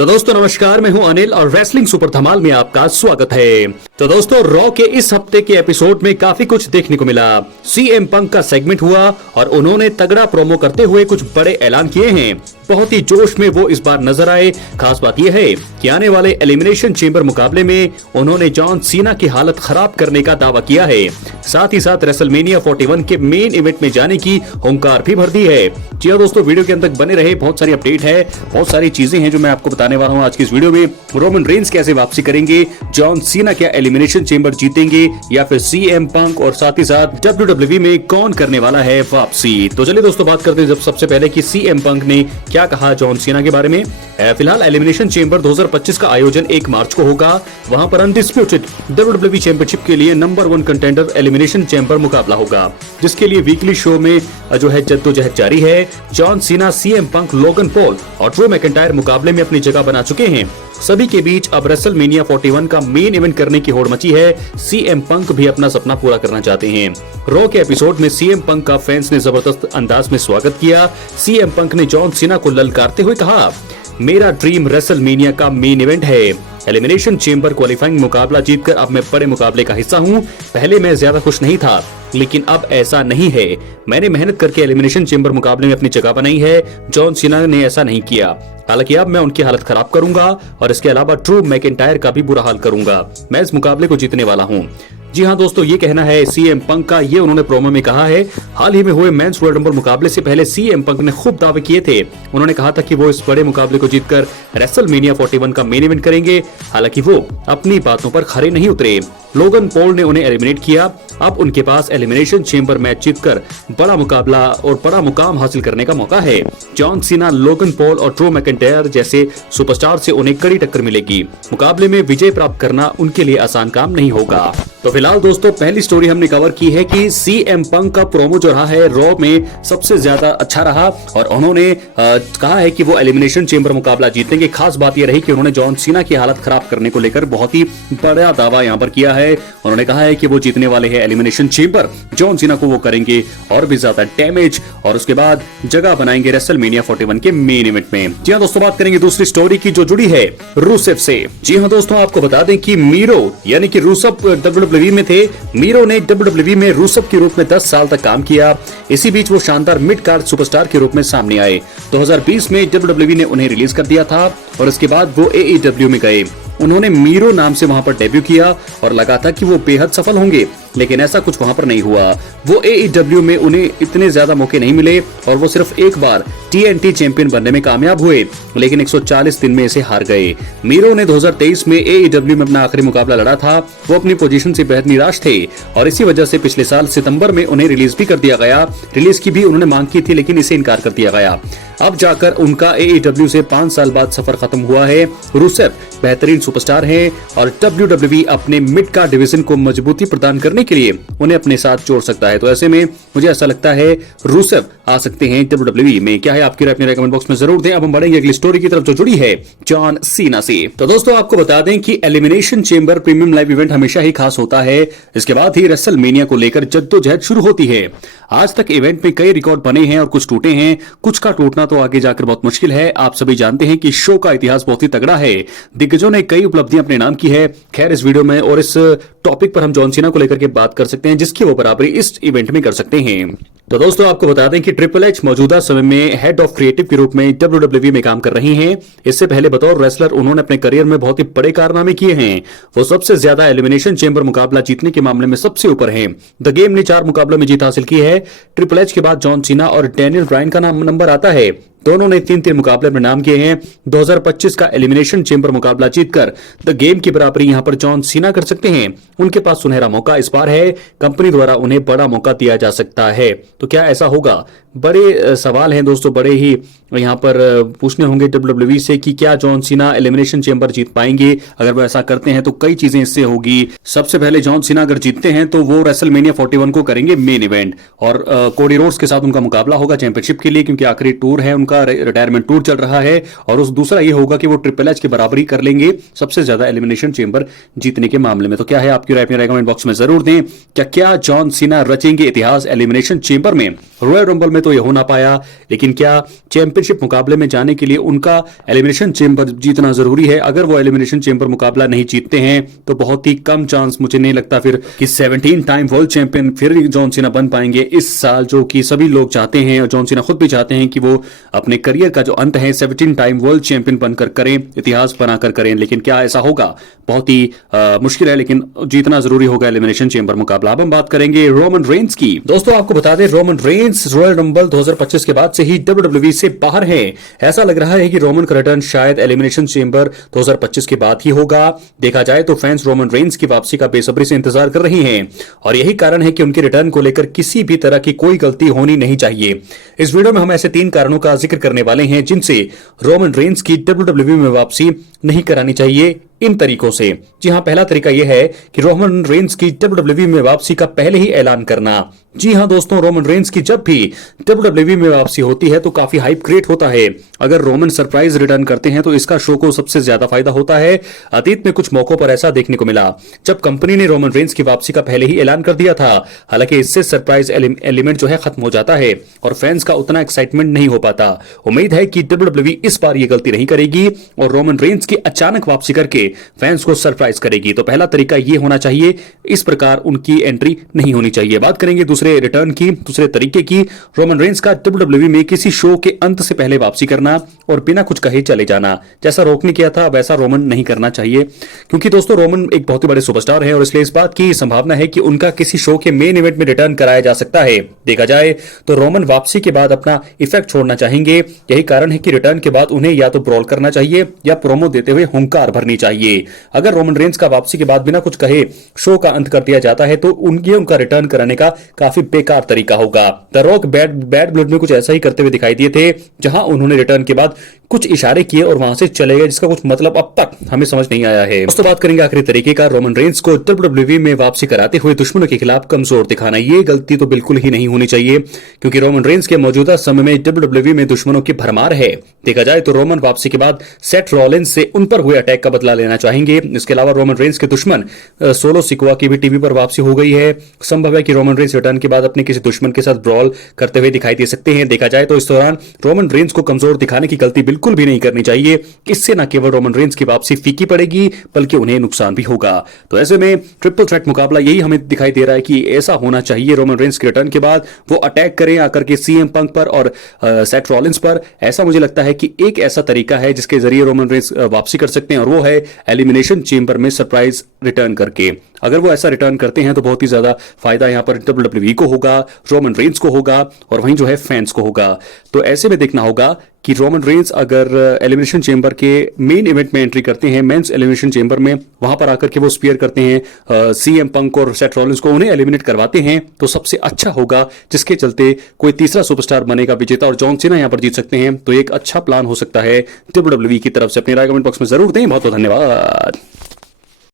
तो दोस्तों नमस्कार, मैं हूं अनिल और रेसलिंग सुपर धमाल में आपका स्वागत है। तो दोस्तों रॉ के इस हफ्ते के एपिसोड में काफी कुछ देखने को मिला। सीएम पंक का सेगमेंट हुआ और उन्होंने तगड़ा प्रोमो करते हुए कुछ बड़े ऐलान किए हैं। बहुत ही जोश में वो इस बार नजर आए। खास बात यह है कि आने वाले एलिमिनेशन चेंबर मुकाबले में उन्होंने जॉन सीना की हालत खराब करने का दावा किया है। साथ ही साथ रेसलमेनिया 41 के मेन इवेंट में जाने की हुंकार भी भर दी है। जी हाँ दोस्तों, वीडियो के अंत तक बने रहे, बहुत सारी अपडेट है, बहुत सारी चीजें हैं जो मैं आपको बताने वाला हूँ आज की इस वीडियो में। रोमन रेंस कैसे वापसी करेंगे, जॉन सीना क्या एलिमिनेशन चेंबर जीतेंगे या फिर सीएम पंक, और साथ ही साथ WWE में कौन करने वाला है वापसी। तो चलिए दोस्तों बात करते हैं जब सबसे पहले कि सीएम पंक ने क्या कहा जॉन सीना के बारे में। फिलहाल एलिमिनेशन चेंबर 2025 का आयोजन 1 मार्च को होगा। वहां पर अनडिस्प्यूटेड WWE चैंपियनशिप के लिए नंबर 1 कंटेंडर एलिमिनेशन चेंबर मुकाबला होगा, जिसके लिए वीकली शो में जो है जद्दोजहद जारी है। John Cena, CM Punk, Logan Paul और ड्रू मैकिंटायर मुकाबले में अपनी जगह बना चुके हैं। सभी के बीच अब रेसलमेनिया 41 का मेन इवेंट करने की होड़ मची है। सीएम पंक भी अपना सपना पूरा करना चाहते हैं। रॉ के एपिसोड में सीएम पंक का फैंस ने जबरदस्त अंदाज में स्वागत किया। सीएम पंक ने जॉन सीना को ललकारते हुए कहा, मेरा ड्रीम रेसलमेनिया का मेन इवेंट है। एलिमिनेशन चेंबर क्वालिफाइंग मुकाबला जीतकर अब मैं बड़े मुकाबले का हिस्सा हूं। पहले मैं ज्यादा खुश नहीं था, लेकिन अब ऐसा नहीं है। मैंने मेहनत करके एलिमिनेशन चेंबर मुकाबले में अपनी जगह बनाई है। जॉन सीना ने ऐसा नहीं किया। हालांकि अब मैं उनकी हालत खराब करूंगा और इसके अलावा ड्रू मैकिंटायर का भी बुरा हाल करूंगा। मैं इस मुकाबले को जीतने वाला हूं। जी हाँ दोस्तों, ये कहना है सीएम पंक का। ये उन्होंने प्रोमो में कहा है। हाल ही में हुए मेंस रॉयल रंबल मुकाबले से पहले सीएम पंक ने खूब दावे किए थे। उन्होंने कहा था कि वो इस बड़े मुकाबले को जीतकर रेसलमेनिया 41 का मेन इवेंट करेंगे। हालांकि वो अपनी बातों पर खरे नहीं उतरे। लोगन पॉल ने उन्हें एलिमिनेट किया। अब उनके पास एलिमिनेशन चेंबर मैच जीतकर बड़ा मुकाबला और बड़ा मुकाम हासिल करने का मौका है। जॉन सीना, लोगन पॉल और ड्रू मैकिंटायर जैसे सुपरस्टार से उन्हें कड़ी टक्कर मिलेगी। मुकाबले में विजय प्राप्त करना उनके लिए आसान काम नहीं होगा। तो फिलहाल दोस्तों पहली स्टोरी हमने कवर की है कि सीएम पंक का प्रोमो जो रहा है रॉ में सबसे ज्यादा अच्छा रहा और उन्होंने कहा है कि वो एलिमिनेशन चेंबर मुकाबला जीतेंगे। खास बात यह रही कि उन्होंने जॉन सीना की हालत खराब करने को लेकर बहुत ही बड़ा दावा यहाँ पर किया है। उन्होंने कहा है कि वो जीतने वाले हैं एलिमिनेशन चेंबर। जॉन सीना को वो करेंगे और भी ज्यादा डैमेज और उसके बाद जगह बनाएंगे रेसलमेनिया 41 के मेन इवेंट में। जी हाँ दोस्तों, बात करेंगे दूसरी स्टोरी की जो जुड़ी है रूसेव से। जी हाँ दोस्तों, आपको बता दें कि मीरो यानी कि रूसेव WWE में थे। मीरो ने WWE में रूसेव के रूप में 10 साल तक काम किया। इसी बीच वो शानदार मिड कार्ड सुपरस्टार के रूप में सामने आए। 2020 में WWE ने उन्हें रिलीज कर दिया था और इसके बाद वो AEW में गए। उन्होंने मीरो नाम से वहां पर डेब्यू किया और लगा था कि वो बेहद सफल होंगे, लेकिन ऐसा कुछ वहां पर नहीं हुआ। वो AEW में उन्हें इतने ज्यादा मौके नहीं मिले और वो सिर्फ एक बार TNT चैंपियन बनने में कामयाब हुए, लेकिन 140 दिन में इसे हार गए। मीरो ने 2023 में AEW में अपना आखिरी मुकाबला लड़ा था। वो अपनी पोजीशन से बेहद निराश थे और इसी वजह से पिछले साल सितंबर में उन्हें रिलीज भी कर दिया गया। रिलीज की भी उन्होंने मांग की थी, लेकिन इसे इनकार कर दिया गया। अब जाकर उनका AEW से 5 साल बाद सफर खत्म हुआ है। रूसेव बेहतरीन सुपरस्टार हैं और WWE अपने मिड कार्ड डिवीजन को मजबूती प्रदान करने के लिए उन्हें अपने साथ जोड़ सकता है। तो ऐसे में मुझे ऐसा लगता है रूसेव आ सकते हैं WWE में। क्या है आपकी राय, अपने कमेंट बॉक्स में जरूर दें। अब हम बढ़ेंगे अगली स्टोरी की तरफ जो जुड़ी है जॉन सीना से। तो दोस्तों आपको बता दें कि elimination chamber premium live event हमेशा ही खास होता है। इसके बाद ही रेसलमेनिया को लेकर जद्दोजहद शुरू होती है। आज तक इवेंट में कई रिकॉर्ड बने हैं और कुछ टूटे हैं। कुछ का टूटना तो आगे जाकर बहुत मुश्किल है। आप सभी जानते हैं कि शो का इतिहास बहुत ही तगड़ा है। दिग्गजों ने कई उपलब्धियां अपने नाम की है। खैर इस वीडियो में और इस टॉपिक पर हम जॉन सीना को लेकर के बात कर सकते हैं, जिसकी वो बराबरी इस इवेंट में कर सकते हैं। तो दोस्तों आपको बता दें कि ट्रिपल एच मौजूदा समय में हेड ऑफ क्रिएटिव के रूप में WWE में काम कर रही हैं। इससे पहले बतौर रेसलर उन्होंने अपने करियर में बहुत ही बड़े कारनामे किए हैं। वो सबसे ज्यादा एलिमिनेशन चेंबर मुकाबला जीतने के मामले में सबसे ऊपर हैं। द गेम ने 4 मुकाबलों में जीत हासिल की है। ट्रिपल एच के बाद जॉन सीना और डैनियल ब्रायन का नंबर आता है। दोनों ने 3-3 मुकाबले में नाम किए हैं। 2025 का एलिमिनेशन चेंबर मुकाबला जीतकर द गेम की बराबरी यहां पर जॉन सीना कर सकते हैं। उनके पास सुनहरा मौका इस बार है। कंपनी द्वारा उन्हें बड़ा मौका दिया जा सकता है। तो क्या ऐसा होगा? बड़े सवाल हैं दोस्तों, बड़े ही यहां पर पूछने होंगे WWE से कि क्या जॉन सीना एलिमिनेशन चेंबर जीत पाएंगे। अगर वो ऐसा करते हैं तो कई चीजें इससे होगी। सबसे पहले जॉन सीना अगर जीतते हैं तो वो रेसलमेनिया 41 को करेंगे मेन इवेंट और कोडी रोड्स के साथ उनका मुकाबला होगा चैंपियनशिप के लिए, क्योंकि आखिरी टूर है उनका, रिटायरमेंट टूर चल रहा है। और उस दूसरा ये होगा कि वो ट्रिपल एच की बराबरी कर लेंगे सबसे ज्यादा एलिमिनेशन चेंबर जीतने के मामले में। तो क्या है आपकी राय, अपने कमेंट बॉक्स में जरूर दें। क्या जॉन सीना रचेंगे इतिहास एलिमिनेशन चेंबर में? रॉयल रंबल में में तो ये हो ना पाया, लेकिन क्या चैंपियनशिप मुकाबले में जाने के लिए उनका एलिमिनेशन चेंबर जीतना जरूरी है? अगर वो एलिमिनेशन चेंबर मुकाबला नहीं जीतते हैं तो बहुत ही कम चांस, मुझे नहीं लगता फिर कि 17 टाइम वर्ल्ड चैंपियन फिर जॉन सीना बन पाएंगे इस साल, जो कि सभी लोग चाहते हैं और जॉन सीना खुद भी चाहते हैं कि वो अपने करियर का जो अंत है 17 टाइम वर्ल्ड चैंपियन बनकर करें, इतिहास बनाकर करें। लेकिन क्या ऐसा होगा? बहुत ही मुश्किल है, लेकिन जीतना जरूरी होगा एलिमिनेशन चेंबर मुकाबला। अब हम बात करेंगे रोमन रेंस की। दोस्तों आपको बता दें, रोमन रेंस रॉयल रंबल 2025 के बाद से ही WWE से बाहर हैं। ऐसा लग रहा है कि रोमन का रिटर्न शायद एलिमिनेशन चेंबर 2025 के बाद ही होगा। देखा जाए तो फैंस रोमन रेंस की वापसी का बेसब्री से इंतजार कर रही हैं और यही कारण है कि उनके रिटर्न को लेकर किसी भी तरह की कोई गलती होनी नहीं चाहिए। इस वीडियो में हम ऐसे 3 कारणों का जिक्र करने वाले हैं जिनसे रोमन रेंस की WWE में वापसी नहीं करानी चाहिए इन तरीकों से। जी हां, पहला तरीका यह है कि रोमन रेंस की WWE में वापसी का पहले ही ऐलान करना। जी हां दोस्तों, रोमन रेंस की जब भी WWE में वापसी होती है तो काफी हाइप क्रिएट होता है। अगर रोमन सरप्राइज रिटर्न करते हैं तो इसका शो को सबसे ज्यादा फायदा होता है। अतीत में कुछ मौकों पर ऐसा देखने को मिला जब कंपनी ने रोमन रेंस की वापसी का पहले ही ऐलान कर दिया था। हालांकि इससे सरप्राइज एलिमेंट जो है खत्म हो जाता है और फैंस का उतना एक्साइटमेंट नहीं हो पाता। उम्मीद है कि WWE इस बार ये गलती नहीं करेगी और रोमन रेंस की अचानक वापसी करके फैंस को सरप्राइज करेगी। तो पहला तरीका ये होना चाहिए, इस प्रकार उनकी एंट्री नहीं होनी चाहिए। बात करेंगे दूसरे रिटर्न की, दूसरे तरीके की। रोमन रेंस का WWE में किसी शो के अंत से पहले वापसी करना और बिना कुछ कहे चले जाना। जैसा रोक ने किया था वैसा रोमन नहीं करना चाहिए, क्योंकि दोस्तों रोमन एक बहुत ही बड़े सुपरस्टार है और इसलिए इस बात की संभावना है कि उनका किसी शो के मेन इवेंट में रिटर्न कराया जा सकता है। देखा जाए तो रोमन वापसी के बाद अपना इफेक्ट छोड़ना चाहेंगे। यही कारण है कि रिटर्न के बाद उन्हें या तो ब्रॉल करना चाहिए या प्रोमो देते हुए हुंकार भरनी चाहिए। अगर रोमन रेंस का वापसी के बाद बिना कुछ कहे शो का अंत कर दिया जाता है तो उनका रिटर्न कराने का काफी बेकार तरीका होगा। द रॉक बैड ब्लड में कुछ ऐसा ही करते हुए दिखाई दिए थे, जहां उन्होंने रिटर्न के बाद कुछ इशारे किए और वहां से चले गए, जिसका कुछ मतलब अब तक हमें समझ नहीं आया है। दोस्तों बात करेंगे आखिरी तरीके का, रोमन रेंस को WWE में वापसी कराते हुए दुश्मनों के खिलाफ कमजोर दिखाना। ये गलती तो बिल्कुल ही नहीं होनी चाहिए, क्योंकि रोमन रेंस के मौजूदा समय में WWE में दुश्मनों की भरमार है। देखा जाए तो रोमन वापसी के बाद सेथ रॉलिंस से उन पर हुए अटैक का बदला लेना चाहेंगे। इसके अलावा रोमन रेंस के दुश्मन सोलो सिकोआ की भी टीवी पर वापसी हो गई है। संभव है कि रोमन रेंस रिटर्न के बाद अपने किसी दुश्मन के साथ ब्रॉल करते हुए दिखाई दे सकते हैं। देखा जाए तो इस दौरान रोमन रेंस को कमजोर दिखाने की गलती बिल्कुल भी नहीं करनी चाहिए। इससे न केवल रोमन रेंस की वापसी फीकी पड़ेगी बल्कि उन्हें नुकसान भी होगा। तो ऐसे में ट्रिपल थ्रेट मुकाबला यही हमें दिखाई दे रहा है कि ऐसा होना चाहिए। रोमन रेंस के रिटर्न के बाद वो अटैक करें आकर के सीएम पंक पर और सेथ रॉलिंस पर। ऐसा मुझे लगता है कि एक ऐसा तरीका है जिसके जरिए रोमन रेंस वापसी कर सकते हैं और वो है एलिमिनेशन चेंबर में सरप्राइज रिटर्न करके। अगर वो ऐसा रिटर्न करते हैं तो बहुत ही ज्यादा फायदा यहां पर WWE को होगा, रोमन रेंस को होगा और वहीं जो है फैंस को होगा। तो ऐसे में देखना होगा कि रोमन रेंस अगर एलिमिनेशन चेंबर के मेन इवेंट में एंट्री करते हैं, मेंस एलिमिनेशन चेंबर में, वहां पर आकर के वो स्पीयर करते हैं सीएम पंक और सेथ रॉलिंस को, उन्हें एलिमिनेट करवाते हैं तो सबसे अच्छा होगा, जिसके चलते कोई तीसरा सुपरस्टार बनेगा विजेता और जॉन सीना यहां पर जीत सकते हैं। तो एक अच्छा प्लान हो सकता है WWE की तरफ से। अपनी राय कमेंट बॉक्स में जरूर दें। बहुत बहुत धन्यवाद।